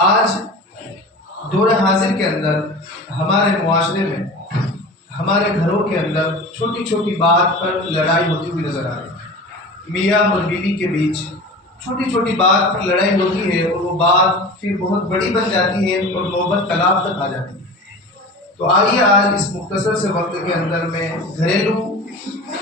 آج دور حاضر کے اندر ہمارے معاشرے میں، ہمارے گھروں کے اندر چھوٹی چھوٹی بات پر لڑائی ہوتی ہوئی نظر آ رہی ہے۔ میاں اور بیوی کے بیچ چھوٹی چھوٹی بات پر لڑائی ہوتی ہے اور وہ بات پھر بہت بڑی بن جاتی ہے اور نوبت طلاق تک آ جاتی ہے۔ تو آئیے آج اس مختصر سے وقت کے اندر میں گھریلو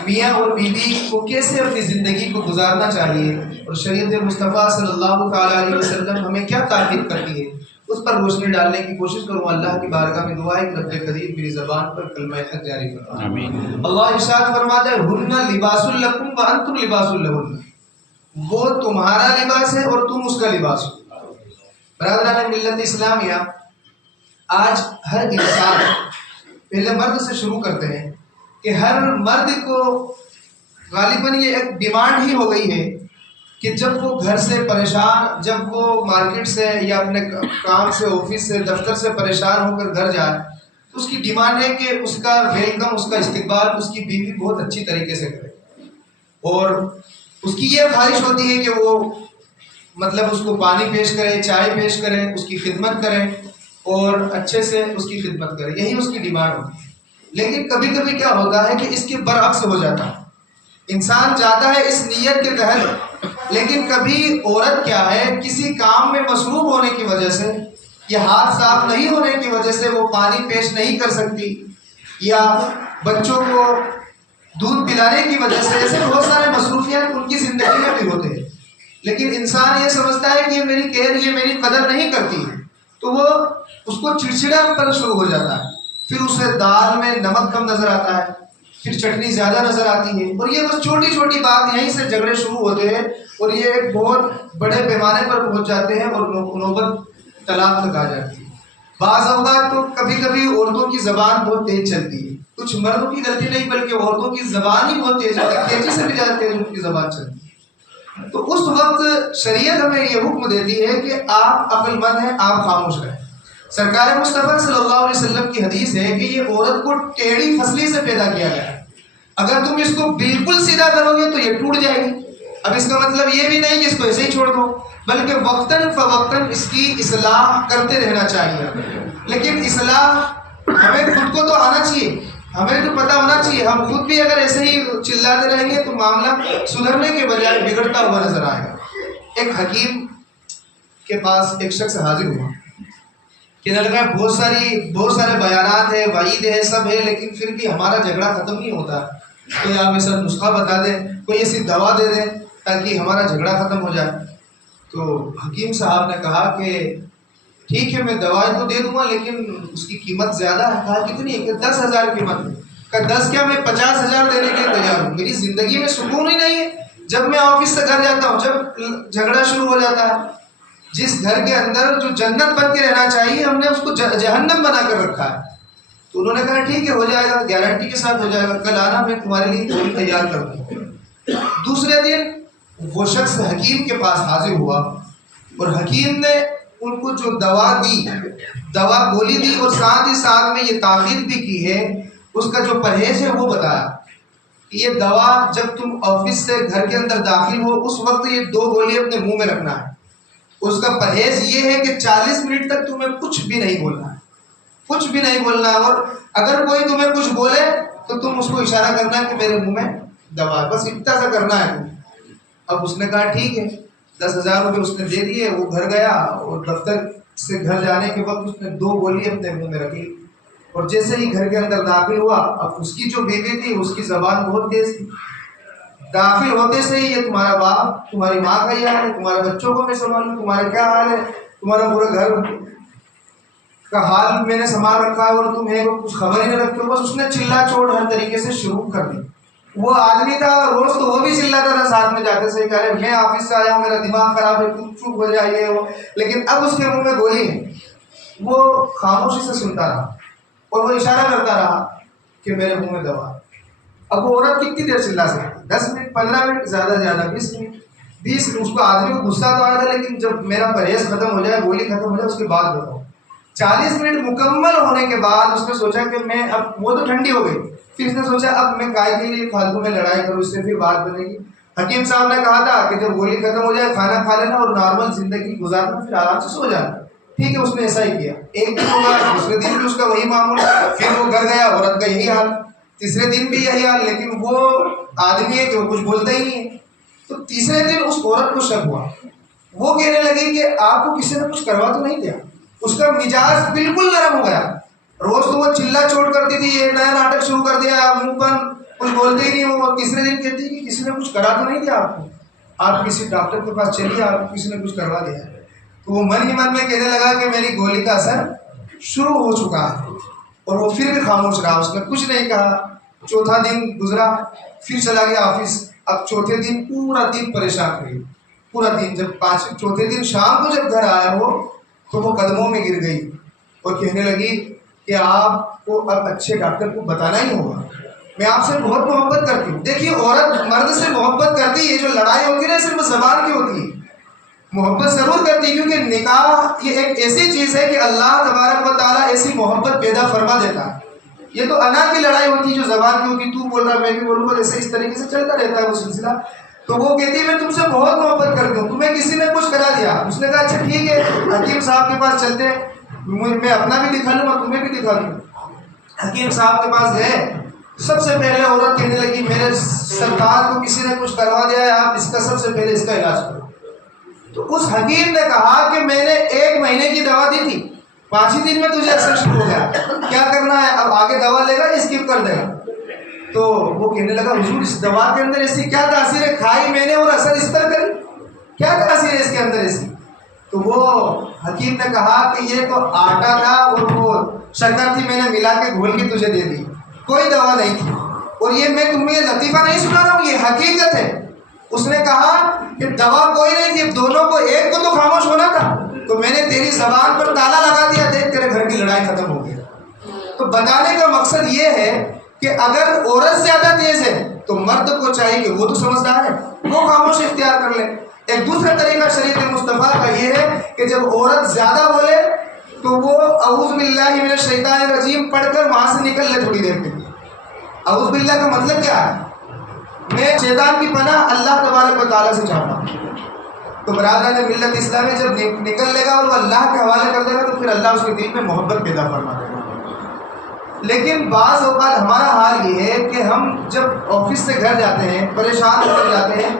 میاں اور بیوی کو کیسے اپنی زندگی کو گزارنا چاہیے اور شریعت مصطفیٰ صلی اللہ تعالیٰ علیہ وسلم ہمیں کیا تاکید کرتی ہے، اس پر روشنی ڈالنے کی کوشش کروں۔ اللہ کی بارگاہ میں دعا ہے کہ رب کریم میری زبان پر کلمہ حق جاری فرمائے۔ آمین۔ اللہ ارشاد فرماتا ہے ہن لباس لکم وانتم لباس لہن، وہ تمہارا لباس ہے اور تم اس کا لباس ہو۔ برادران ملت اسلامیہ، آج ہر انسان، پہلے مرد سے شروع کرتے ہیں کہ ہر مرد کو غالباً یہ ایک ڈیمانڈ ہی ہو گئی ہے کہ جب وہ گھر سے پریشان، جب وہ مارکیٹ سے یا اپنے کام سے، آفس سے، دفتر سے پریشان ہو کر گھر جائے تو اس کی ڈیمانڈ ہے کہ اس کا ویلکم، اس کا استقبال اس کی بیوی بہت اچھی طریقے سے کرے، اور اس کی یہ خواہش ہوتی ہے کہ وہ مطلب اس کو پانی پیش کرے، چائے پیش کرے، اس کی خدمت کرے اور اچھے سے اس کی خدمت کرے، یہی اس کی ڈیمانڈ ہوتی ہے۔ لیکن کبھی کبھی کیا ہوتا ہے کہ اس کے برعکس ہو جاتا ہے، انسان جاتا ہے اس نیت کے تحت، لیکن کبھی عورت کیا ہے کسی کام میں مصروف ہونے کی وجہ سے یا ہاتھ صاف نہیں ہونے کی وجہ سے وہ پانی پیش نہیں کر سکتی، یا بچوں کو دودھ پلانے کی وجہ سے، ایسے بہت سارے مصروفیات ان کی زندگی میں بھی ہوتے ہیں، لیکن انسان یہ سمجھتا ہے کہ یہ میری کیئر، یہ میری قدر نہیں کرتی، تو وہ اس کو چڑچڑا پن شروع ہو جاتا ہے، پھر اسے دال میں نمک کم نظر آتا ہے، پھر چٹنی زیادہ نظر آتی ہے، اور یہ بس چھوٹی چھوٹی بات یہیں سے جھگڑے شروع ہوتے ہیں اور یہ ایک بہت بڑے پیمانے پر پہنچ جاتے ہیں اور نوبت طلاق تک آ جاتی ہے۔ بعض اوقات تو کبھی کبھی عورتوں کی زبان بہت تیز چلتی ہے، کچھ مردوں کی غلطی نہیں بلکہ عورتوں کی زبان ہی بہت تیز ہوتی ہے، تیزی سے بھی زیادہ تیز ان کی زبان چلتی ہے۔ تو اس وقت شریعت ہمیں یہ حکم دیتی ہے کہ آپ عقل مند ہیں، آپ خاموش رہیں۔ سرکار مصطفیٰ صلی اللہ علیہ وسلم کی حدیث ہے کہ یہ عورت کو ٹیڑھی پھسلی سے پیدا کیا گیا ہے، اگر تم اس کو بالکل سیدھا کرو گے تو یہ ٹوٹ جائے گی۔ اب اس کا مطلب یہ بھی نہیں کہ اس کو ایسے ہی چھوڑ دو، بلکہ وقتاً فوقتاً اس کی اصلاح کرتے رہنا چاہیے۔ لیکن اصلاح ہمیں خود کو تو آنا چاہیے، ہمیں تو پتہ ہونا چاہیے، ہم خود بھی اگر ایسے ہی چلاتے رہیں گے تو معاملہ سدھرنے کے بجائے بگڑتا ہوا نظر آئے گا۔ ایک حکیم کے پاس ایک شخص حاضر ہوا کہ لگا بہت سارے بیانات ہیں، وعید ہے، سب ہے، لیکن پھر بھی ہمارا جھگڑا ختم نہیں ہوتا، کوئی آپ ایسا نسخہ بتا دیں، کوئی ایسی دوا دے دیں تاکہ ہمارا جھگڑا ختم ہو جائے۔ تو حکیم صاحب نے کہا کہ ٹھیک ہے، میں دوائی تو دے دوں گا لیکن اس کی قیمت زیادہ ہے۔ کہا کتنی ہے؟ کہ 10,000 قیمت ہے۔ کہ 10 کیا، میں 50,000 دینے کے لیے تیار ہوں، میری زندگی میں سکون ہی نہیں ہے جب میں آفس سے گھر جاتا ہوں، جب جھگڑا شروع ہو جاتا ہے۔ جس گھر کے اندر جو جنت بن کے رہنا چاہیے ہم نے اس کو جہنم بنا کر رکھا ہے۔ تو انہوں نے کہا ٹھیک ہے، ہو جائے گا، گارنٹی کے ساتھ ہو جائے گا، کل آنا، میں تمہارے لیے تھوڑی تیار کر دوں۔ دوسرے دن وہ شخص حکیم کے پاس حاضر ہوا اور حکیم نے ان کو جو دوا دی، دوا گولی دی، اور ساتھ ہی ساتھ میں یہ تاکید بھی کی ہے، اس کا جو پرہیز ہے وہ بتایا کہ یہ دوا جب تم آفس سے گھر کے اندر داخل ہو اس وقت یہ 2 گولی اپنے منہ میں رکھنا ہے۔ اس کا پرہیز یہ ہے کہ 40 منٹ تک تمہیں کچھ بھی نہیں بولنا ہے، کچھ بھی نہیں بولنا ہے، اور اگر کوئی تمہیں کچھ بولے تو تم اس کو اشارہ کرنا ہے کہ میرے منہ میں دوا ہے، بس اتنا سا کرنا ہے تم۔ اب اس نے کہا ٹھیک ہے، 10,000 روپے اس نے دے دیے، وہ گھر گیا اور دفتر سے گھر جانے کے وقت اس نے 2 گولی اپنے منہ میں رکھی، اور جیسے ہی گھر کے اندر داخل ہوا، اب اس کی جو بیوی تھی اس کی زبان بہت تیز تھی، داخل ہوتے سے ہی یہ تمہارا باپ، تمہاری ماں کا یہ حال ہے، تمہارے بچوں کو میں سنبھالوں، تمہارا کیا حال ہے، تمہارا پورا گھر کا حال میں نے سنبھال رکھا ہے اور تمہیں کچھ خبر ہی نہیں رکھتے ہو۔ بس اس نے چلا چوٹ ہر طریقے سے شروع کر دی۔ وہ آدمی تھا روز تو وہ بھی چلاتا تھا ساتھ میں جاتے سے، کہہ رہے میں آفس سے آیا ہوں، میرا دماغ خراب ہے، تم چپ ہو جائیے ہو، لیکن اب اس کے منہ میں گولی ہے۔ وہ خاموشی سے سنتا رہا اور وہ اشارہ کرتا رہا کہ میرے منہ میں دوا۔ اب وہ عورت کتنی دیر چلا سکتی؟ 10 منٹ، 15 منٹ، زیادہ سے زیادہ 20 منٹ۔ اس کو آدمی کو غصہ تو آیا تھا، لیکن جب میرا پرہیز ختم ہو جائے، گولی ختم ہو جائے، اس کے بعد بتاؤ۔ 40 منٹ مکمل ہونے کے بعد اس نے سوچا کہ میں اب، وہ تو ٹھنڈی ہو گئی، پھر اس نے سوچا اب میں کائے کے لیے فالتو میں لڑائی کروں، اس سے پھر بات بنے گی۔ حکیم صاحب نے کہا تھا کہ جب گولی ختم ہو جائے کھانا کھا لینا اور نارمل زندگی گزارنا، پھر آرام سے سو جانا۔ ٹھیک ہے اس نے ایسا ہی کیا، ایک دن ہو گیا، دوسرے دن بھی اس کا وہی معمول، پھر وہ گھر گیا، عورت کا یہی حال، تیسرے دن بھی یہی حال، لیکن وہ آدمی ہے کہ وہ کچھ بولتا ہی نہیں ہے۔ تو تیسرے دن اس عورت کو شک ہوا، وہ کہنے لگی کہ آپ کو کسی نے کچھ کروا تو نہیں دیا؟ اس کا مزاج بالکل نرم ہو گیا، روز تو وہ چلا چوٹ کرتی تھی، یہ نیا ناٹک شروع کر دیا، منہ پر کچھ بولتے ہی نہیں، وہ تیسرے دن کہتی کہ کسی نے کچھ کرا تو نہیں دیا آپ کو، آپ کسی ڈاکٹر کے پاس چلیے، آپ کو کسی نے کچھ کروا دیا۔ تو وہ من ہی من میں کہنے لگا کہ میری گولی کا اثر شروع ہو چکا ہے، اور وہ پھر بھی خاموش رہا، اس نے کچھ نہیں کہا۔ چوتھا دن گزرا، پھر چلا گیا آفس۔ اب چوتھے دن پورا دن پریشان رہی، پورا دن۔ جب چوتھے دن شام کو جب گھر آیا وہ، تو وہ قدموں میں گر گئی اور کہنے لگی کہ آپ کو اب اچھے ڈاکٹر کو بتانا ہی ہوگا، میں آپ سے بہت محبت کرتی ہوں۔ دیکھیے عورت مرد سے محبت کرتی ہے، جو لڑائی ہوتی ہے نا صرف زبان کی ہوتی ہے، محبت ضرور کرتی ہے، کیونکہ نکاح یہ ایک ایسی چیز ہے کہ اللہ تبارک و تعالیٰ ایسی محبت پیدا فرما دیتا ہے۔ یہ تو انا کی لڑائی ہوتی ہے جو زبان کی ہوتی، تو بول رہا میں بھی بولوں گا، جیسے اس طریقے سے چلتا رہتا ہے وہ سلسلہ۔ تو وہ کہتی ہے میں تم سے بہت محبت کرتی ہوں، تمہیں کسی نے کچھ کرا دیا؟ اس نے کہا اچھا ٹھیک ہے، حکیم صاحب کے پاس چلتے ہیں، میں اپنا بھی دکھا لوں اور تمہیں بھی دکھا دوں۔ حکیم صاحب کے پاس گئے، سب سے پہلے عورت کہنے لگی میرے سرکار کو کسی نے کچھ کروا دیا ہے، آپ اس کا سب سے پہلے اس کا علاج کرو۔ تو اس حکیم نے کہا کہ میں نے 1 مہینے کی دوا دی تھی، 5 ہی دن میں تجھے اثر شروع ہو گیا، کیا کرنا ہے اب؟ آگے دوا لے گا اسکپ کر دے گا؟ تو وہ کہنے لگا حضور اس دوا کے اندر ایسی کیا تاثیر ہے، کھائی میں نے اور اثر اس پر کری، کیا تاثیر ہے اس کے اندر ایسی؟ تو وہ حکیم نے کہا کہ یہ تو آٹا تھا اور وہ شکر تھی، میں نے ملا کے گھول کے تجھے دے دی، کوئی دوا نہیں تھی، اور یہ میں تمہیں یہ لطیفہ نہیں سنا رہا ہوں، یہ حقیقت ہے۔ اس نے کہا کہ دوا کوئی نہیں تھی، دونوں کو ایک کو تو خاموش ہونا تھا، تو میں نے تیری زبان پر تالا لگا دیا، دیکھ تیرے گھر کی لڑائی ختم ہو گئی۔ تو بتانے کا مقصد یہ ہے کہ اگر عورت زیادہ تیز ہے تو مرد کو چاہیے کہ وہ تو سمجھدار ہے، وہ خاموش اختیار کر لے۔ ایک دوسرا طریقہ شریعت مصطفیٰ کا یہ ہے کہ جب عورت زیادہ بولے تو وہ اعوذ باللہ من الشیطان الرجیم پڑھ کر وہاں سے نکل لے تھوڑی دیر کے لیے۔ اعوذ باللہ کا مطلب کیا ہے؟ میں شیطان کی پناہ اللہ تبارک و تعالیٰ سے چاہتا ہوں۔ تو برادران ملت اسلامی جب نکل لے گا اور وہ اللہ کے حوالے کر دے گا تو پھر اللہ اس کے دل میں محبت پیدا فرما دے گا۔ لیکن بعض اوقات ہمارا حال یہ ہے کہ ہم جب آفس سے گھر جاتے ہیں، پریشان ہو کر جاتے ہیں،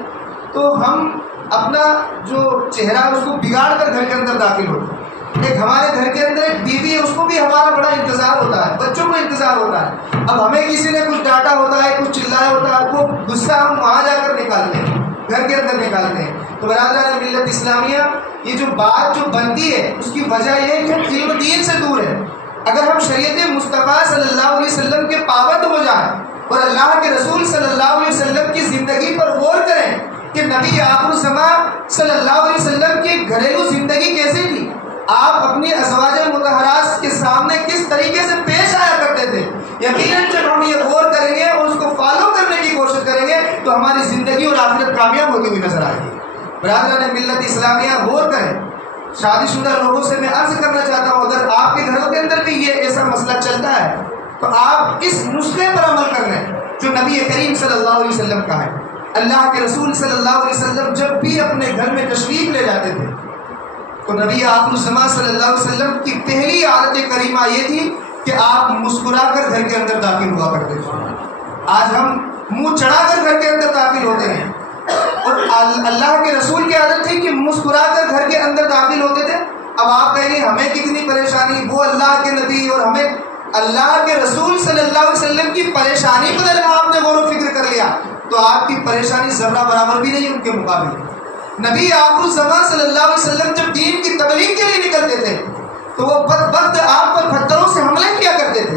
تو ہم اپنا جو چہرہ ہے اس کو بگاڑ کر گھر کے اندر داخل ہوتے ہیں۔ ایک ہمارے گھر کے اندر ایک بیوی ہے، اس کو بھی ہمارا بڑا انتظار ہوتا ہے، بچوں کو انتظار ہوتا ہے۔ اب ہمیں کسی نے کچھ ڈانٹا ہوتا ہے، کچھ چلایا ہوتا ہے، وہ غصہ ہم وہاں جا کر نکالتے ہیں، گھر کے اندر نکالتے ہیں۔ تو برادران ملت اسلامیہ یہ جو بات جو بنتی ہے اس کی وجہ یہ ہے کہ ہم علم دین سے دور ہیں۔ اگر ہم شریعت مصطفیٰ صلی اللہ علیہ وسلم کے پابند ہو جائیں اور اللہ کے رسول صلی اللہ علیہ وسلم کی زندگی پر غور کریں کہ نبی آخر الزمان صلی اللہ علیہ وسلم کی گھریلو زندگی کیسی تھی، آپ اپنی ازواج مطہرات کے سامنے کس طریقے سے پیش آیا کرتے تھے، یقیناً جب ہم یہ غور کریں گے اور اس کو فالو کرنے کی کوشش کریں گے تو ہماری زندگی اور آخرت کامیاب ہوتی ہوئی نظر آئے گی۔ برادران ملت اسلامیہ غور کریں۔ شادی شدہ لوگوں سے میں عرض کرنا چاہتا ہوں، اگر آپ کے گھروں کے اندر بھی یہ ایسا مسئلہ چلتا ہے تو آپ اس نسخے پر عمل کر لیں جو نبی کریم صلی اللہ علیہ وسلم کا ہے۔ اللہ کے رسول صلی اللہ علیہ وسلم جب بھی اپنے گھر میں تشریف لے جاتے تھے تو نبی آخر الزمان صلی اللہ علیہ وسلم کی پہلی عادت کریمہ یہ تھی کہ آپ مسکرا کر گھر کے اندر داخل ہوا کرتے تھے۔ آج ہم منہ چڑھا کر گھر کے اندر داخل ہوتے ہیں، اور اللہ کے رسول کی عادت تھی کہ مسکرا کر گھر کے اندر داخل ہوتے تھے۔ اب آپ کہیں گے ہمیں کتنی پریشانی، وہ اللہ کے نبی اور ہمیں اللہ کے رسول صلی اللہ علیہ وسلم کی پریشانی پر اگر آپ نے غور و فکر کر لیا تو آپ کی پریشانی ذرہ برابر بھی نہیں ان کے مقابلے۔ نبی آخر الزمان صلی اللہ علیہ وسلم جب دین کی تبلیغ کے لیے نکلتے تھے تو وہ بدبخت آپ پر پتھروں سے حملے کیا کرتے تھے۔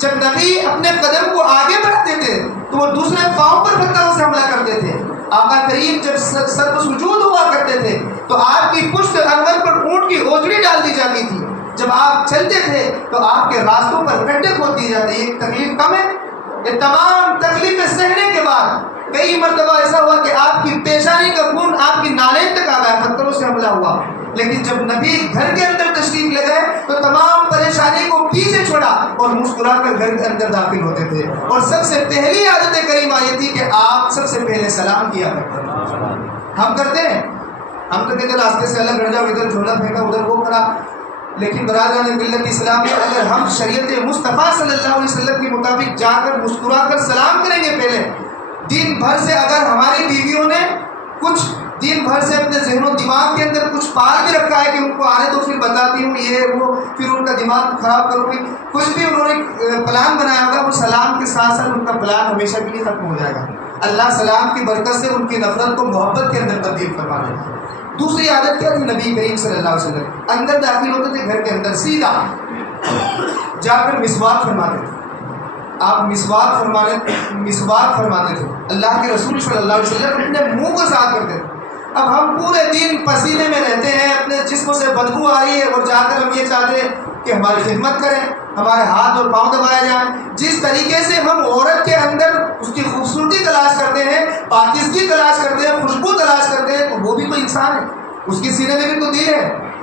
جب نبی اپنے قدم کو آگے بڑھاتے تھے تو وہ دوسرے پاؤں پر پتھروں سے حملہ کرتے تھے۔ آقا کریم جب سر پر سجود ہوا کرتے تھے تو آپ کی پشت انور پر اونٹ کی اوجڑی ڈال دی جاتی تھی۔ جب آپ چلتے تھے تو آپ کے راستوں پر گڈھے کھود دی جاتے۔ یہ تکلیف کم ہے؟ یہ تمام تکلیفیں سہنے کے بعد کئی مرتبہ ایسا ہوا کہ آپ کی پیشانی کا خون آپ کی نالین تک آ گیا، پتھروں سے حملہ ہوا۔ لیکن جب نبی گھر کے اندر تشریف لے گئے تو تمام پریشانی کو پیچھے چھوڑا اور مسکرا کر گھر کے اندر داخل ہوتے تھے۔ اور سب سے پہلی عادت کریمہ یہ تھی کہ آپ سب سے پہلے سلام کیا کرتے تھے۔ ہم کرتے ہیں، ہم تو کہتے راستے سے الگ ہٹ جاؤ، ادھر جھولا پھینکا، ادھر وہ کرا، لیکن برادران ملت اسلامی، اگر ہم شریعت مصطفیٰ صلی اللہ علیہ وسلم کے مطابق جا کر مسکرا کر سلام کریں گے پہلے، دن بھر سے اگر ہماری بیویوں نے کچھ دن بھر سے اپنے ذہن و دماغ کے اندر کچھ پال بھی رکھا ہے کہ ان کو آنے تو پھر بتاتی ہوں یہ وہ، پھر ان کا دماغ خراب کروں گی، کچھ بھی انہوں نے پلان بنایا ہوگا، وہ سلام کے ساتھ ساتھ ان کا پلان ہمیشہ کے لیے ختم ہو جائے گا۔ اللہ سلام کی برکت سے ان کی نفرت کو محبت کے اندر تبدیل فرما دے گا۔ دوسری عادت کیا تھی نبی کریم صلی اللہ علیہ وسلم؟ اندر داخل ہوتے تھے گھر کے اندر، سیدھا جا کر مسواک فرماتے تھے۔ آپ مسواک فرماتے تھے۔ اللہ کے رسول صلی اللہ علیہ وسلم اپنے منہ کو صاف کرتے تھے۔ اب ہم پورے دن پسینے میں رہتے ہیں، اپنے جسم سے بدبو آ رہی ہے، اور جا کر ہم یہ چاہتے ہیں کہ ہماری خدمت کریں، ہمارے ہاتھ اور پاؤں دبائے جائیں۔ جس طریقے سے ہم عورت کے اندر اس کی خوبصورتی تلاش کرتے ہیں، پاکیزگی تلاش کرتے ہیں، خوشبو تلاش کرتے ہیں، تو وہ بھی تو انسان ہے، اس کے سینے میں بھی تو دل ہے،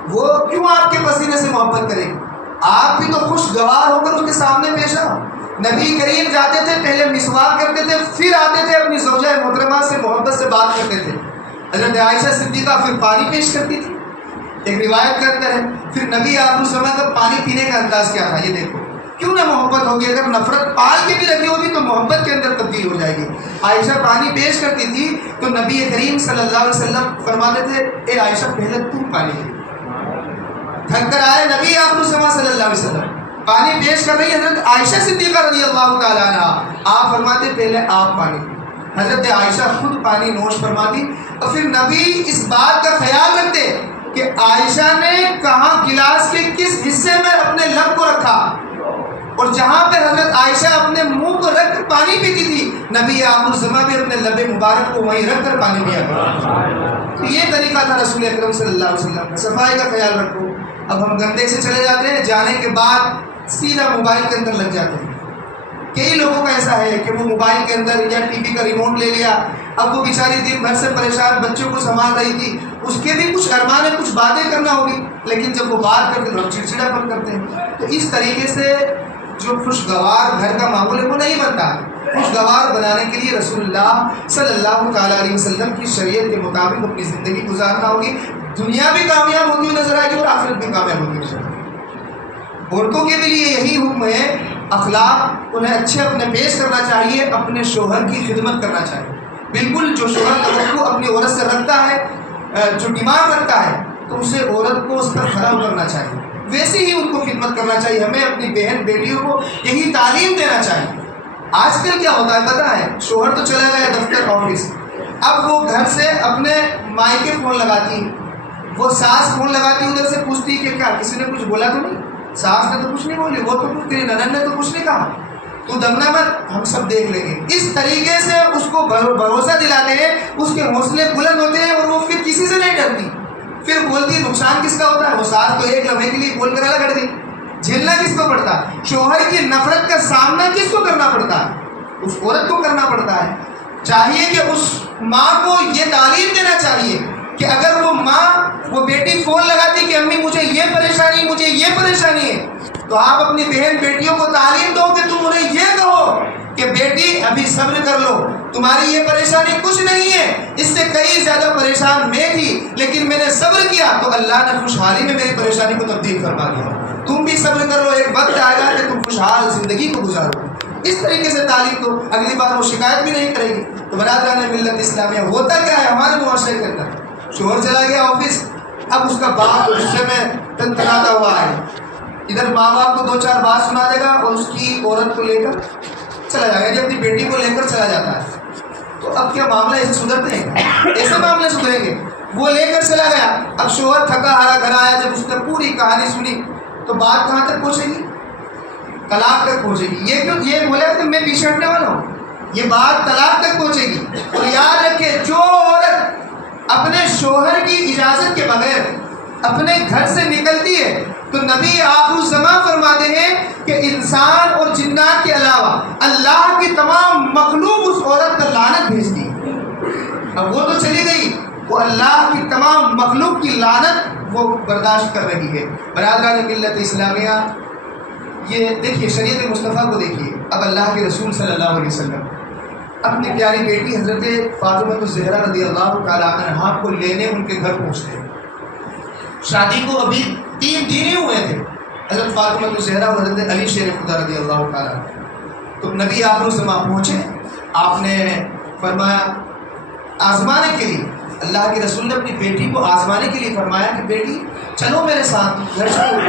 وہ کیوں آپ کے پسینے سے محبت کرے گی؟ آپ بھی تو خوشگوار ہو کر اس کے سامنے پیش آؤ۔ نبی کریم جاتے تھے، پہلے مسواک کرتے تھے، پھر آتے تھے اپنی زوجہ محترمہ سے محبت سے بات کرتے تھے۔ حضرت عائشہ صدیقہ پھر پانی پیش کرتی تھی، ایک روایت کرتے ہیں، پھر نبی آپ کو سمجھ کر پانی پینے کا انداز کیا تھا، یہ دیکھو کیوں نہ محبت ہوگی، اگر نفرت پال کے بھی رکھی ہوگی تو محبت کے اندر تبدیل ہو جائے گی۔ عائشہ پانی پیش کرتی تھی تو نبی کریم صلی اللہ علیہ وسلم فرماتے تھے، اے عائشہ پہلے تم پانی پی۔ تھک کر آئے نبی آپ کو سمجھ صلی اللہ علیہ وسلم، پانی پیش کر رہی حضرت عائشہ صدیقہ رضی اللہ تعالیٰ عنہ، آپ فرماتے پہلے آپ پانی پی۔ حضرت عائشہ خود پانی نوش فرماتی، اور پھر نبی اس بات کا خیال رکھتے کہ عائشہ نے کہاں گلاس کے کس حصے میں اپنے لب کو رکھا، اور جہاں پہ حضرت عائشہ اپنے منہ کو رکھ کر پانی پیتی تھی، نبی آپ الزما بھی اپنے لب مبارک کو وہیں رکھ کر پانی پیا کرتے۔ تو یہ طریقہ تھا رسول اکرم صلی اللہ علیہ وسلم کا، صفائی کا خیال رکھو۔ اب ہم گندے سے چلے جاتے ہیں، جانے کے بعد سیدھا موبائل کے اندر لگ جاتے ہیں۔ کئی لوگوں کا ایسا ہے کہ وہ موبائل کے اندر یا ٹی وی کا ریموٹ لے لیا، اب وہ بیچاری دن بھر سے پریشان بچوں کو سنبھال رہی تھی، اس کے بھی کچھ ارمان ہے، کچھ باتیں کرنا ہوگی، لیکن جب وہ بات کرتے تو چڑچڑا پن کرتے ہیں۔ تو اس طریقے سے جو خوشگوار گھر کا ماحول ہے وہ نہیں بنتا۔ خوشگوار بنانے کے لیے رسول اللہ صلی اللہ تعالیٰ علیہ وسلم کی شریعت کے مطابق اپنی زندگی گزارنا ہوگی، دنیا بھی کامیاب ہوتی ہوئی نظر آئے گی اور آخرت بھی کامیاب ہوتی ہوئی نظر آئے گی۔ عورتوں کے بھی لیے یہی حکم ہے، اخلاق انہیں اچھے اپنے پیش کرنا چاہیے، اپنے شوہر کی خدمت کرنا چاہیے۔ بالکل جو شوہر توقع اپنی عورت سے رکھتا ہے، جو ڈیمانڈ رکھتا ہے، تو اسے عورت کو اس پر کھڑا کرنا چاہیے، ویسے ہی ان کو خدمت کرنا چاہیے۔ ہمیں اپنی بہن بیٹیوں کو یہی تعلیم دینا چاہیے۔ آج کل کیا ہوتا ہے پتہ ہے، شوہر تو چلا گیا دفتر آفس، اب وہ گھر سے اپنے مائکے فون لگاتی، وہ ساس فون لگاتی، ادھر سے پوچھتی کہ کیا کسی نے کچھ بولا تو نہیں، ساس نے تو کچھ نہیں بولی، وہ تو تیری ننند نے تو کچھ نہیں کہا، تو دمنا مت، ہم سب دیکھ لیں گے۔ اس طریقے سے اس کو بھروسہ دلاتے ہیں، اس کے حوصلے بلند ہوتے ہیں، اور وہ پھر کسی سے نہیں ڈرتی، پھر بولتی نقصان کس کا ہوتا ہے، وہ ساس تو ایک لمحے کے لیے بول کر الگ کر دی، جھیلنا کس کو پڑتا ہے، شوہر کی نفرت کا سامنا کس کو کرنا پڑتا ہے، اس عورت کو کرنا پڑتا ہے۔ چاہیے کہ اس ماں کو یہ تعلیم دینا چاہیے کہ اگر وہ ماں، وہ بیٹی فون لگاتی کہ امی مجھے یہ پریشانی ہے، تو آپ اپنی بہن بیٹیوں کو تعلیم دو کہ تم انہیں یہ کہو کہ بیٹی ابھی صبر کر لو، تمہاری یہ پریشانی کچھ نہیں ہے، اس سے کئی زیادہ پریشان میں تھی، لیکن میں نے صبر کیا تو اللہ نے خوشحالی میں میری پریشانی کو تبدیل فرما دیا، تم بھی صبر کرو، ایک وقت آئے گا کہ تم خوشحال زندگی کو گزارو۔ اس طریقے سے تعلیم دو، اگلی بار وہ شکایت بھی نہیں کرے گی۔ تو برادران ملت اسلامیہ، ہوتا کیا ہے ہمارے معاشرے کے اندر، شوہر چلا گیا آفس، اب اس کا باپ غصے میں تنتناتا ہوا ہے، ادھر ماں باپ کو دو چار بات سنا دے گا اور اس کی عورت کو لے کر چلا جائے گا، جب اپنی بیٹی کو لے کر چلا جاتا ہے، تو اب کیا معاملہ ایسے سدھرتے ہیں؟ ایسے معاملے سدھریں گے؟ وہ لے کر چلا گیا، اب شوہر تھکا ہارا گھر آیا، جب اس نے پوری کہانی سنی تو بات کہاں تک پہنچے گی؟ طلاق تک پہنچے گی۔ یہ کیوں؟ یہ بولے کہ میں پیچھے ہٹنے والا ہوں، یہ بات طلاق تک پہنچے گی۔ اور یاد رکھے، جو عورت اپنے شوہر کی اجازت کے بغیر اپنے گھر سے نکلتی ہے تو نبی آخر الزمان فرماتے ہیں کہ انسان اور جنات کے علاوہ اللہ کی تمام مخلوق اس عورت پر لعنت بھیجتی ہے۔ اب وہ تو چلی گئی، وہ اللہ کی تمام مخلوق کی لعنت وہ برداشت کر رہی ہے۔ برادران ملت اسلامیہ، یہ دیکھیے شریعت مصطفیٰ کو دیکھیے، اب اللہ کے رسول صلی اللہ علیہ وسلم اپنی پیاری بیٹی حضرت فاطمہ الزہرا رضی اللہ تعالیٰ عنہا کو لینے ان کے گھر پہنچتے ہیں۔ شادی کو ابھی 3 دن ہی ہوئے تھے، حضرت فاطمہ الزہرا اور حضرت علی شیر خدا رضی اللہ تعالیٰ. تو نبی آخر الزمان پہنچے. آپ نے فرمایا آزمانے کے لیے، اللہ کے رسول نے اپنی بیٹی کو آزمانے کے لیے فرمایا کہ بیٹی چلو میرے ساتھ گھر چلو.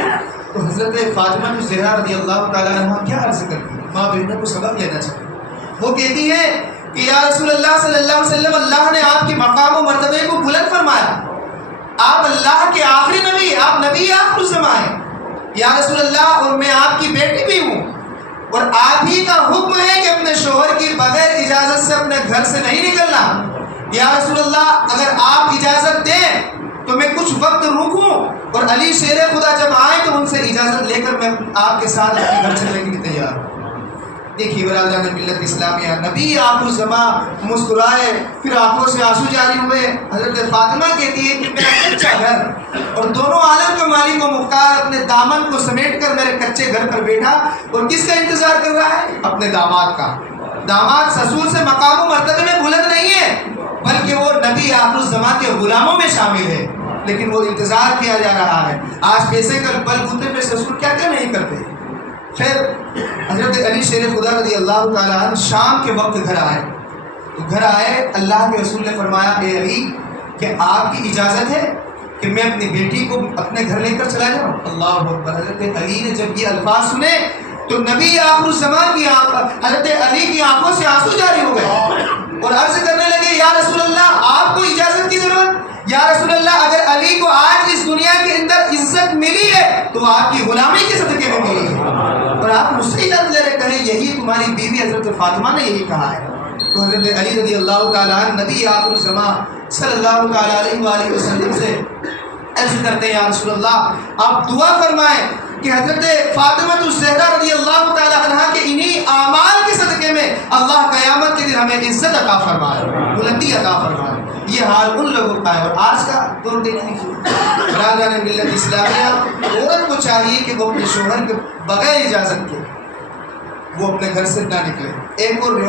تو حضرت فاطمہ الزہرا رضی اللہ تعالیٰ عنہ کیا عرض کرتی ہیں؟ ماں بہنوں کو سبق لینا چاہیے. وہ کہتی ہے کہ یا رسول اللہ صلی اللہ علیہ وسلم، اللہ نے آپ کے مقام و مرتبے کو بلند فرمایا. آپ اللہ کے آخری نبی، آپ نبی آخر الزمان ہیں یا رسول اللہ، اور میں آپ کی بیٹی بھی ہوں، اور آپ ہی کا حکم ہے کہ اپنے شوہر کی بغیر اجازت سے اپنے گھر سے نہیں نکلنا. یا رسول اللہ اگر آپ اجازت دیں تو میں کچھ وقت رکوں، اور علی شیر خدا جب آئے تو ان سے اجازت لے کر میں آپ کے ساتھ اپنے گھر چلنے کے لیے تیار ہوں. دیکھیے برادران ملت اسلامیہ، نبی آخر الزمان مسکرائے، پھر آنکھوں سے آنسو جاری ہوئے. حضرت فاطمہ کہتی ہے کہ میرا کچا گھر اور دونوں عالم کے مالک و مختار اپنے دامن کو سمیٹ کر میرے کچے گھر پر بیٹھا، اور کس کا انتظار کر رہا ہے؟ اپنے داماد کا. داماد سسور سے مقام و مرتبے میں بلند نہیں ہے، بلکہ وہ نبی آخر الزمان کے غلاموں میں شامل ہے، لیکن وہ انتظار کیا جا رہا ہے. آج پیسے کا بل بوتے پہ سسور کیا کیا نہیں کرتے. خیر حضرت علی شیر خدا رضی اللہ تعالیٰ عنہ شام کے وقت گھر آئے. تو گھر آئے، اللہ کے رسول نے فرمایا اے علی کہ آپ کی اجازت ہے کہ میں اپنی بیٹی کو اپنے گھر لے کر چلا جاؤں؟ اللہ اکبر. حضرت علی نے جب یہ الفاظ سنے تو نبی آخر الزمان کی حضرت علی کی آنکھوں سے آنسو جاری ہو گئے، اور عرض کرنے لگے یا رسول اللہ آپ کو اجازت کی ضرورت. یا رسول اللہ اگر علی کو آج اس دنیا کے اندر عزت ملی ہے تو آپ کی غلامی کے صدقے میں ملی ہے، اور آپ مجھ سے اجازت لے رہے کہیں یہی تمہاری بیوی حضرت فاطمہ نے یہی کہا ہے. تو حضرت علی رضی اللہ تعالیٰ عنہ نبی آخر الزمان صلی اللہ تعالیٰ علیہ وآلہ وسلم سے عرض کرتے ہیں یا رسول اللہ آپ دعا فرمائیں کہ حضرت فاطمہ الزہرا رضی اللہ تعالیٰ عنہ کے انہی اعمال کے صدقے میں اللہ قیامت کے دن ہمیں عزت عطا فرمائے، بلندی عطا فرمائے. یہ حال ان لوگوں کا ہے. اور آج کا دور دیکھنے کی برادران ملت اسلامیہ، عورت کو چاہیے کہ وہ اپنے شوہر کے بغیر اجازت کے وہ اپنے گھر سے نہ نکلے. ایک اور روایت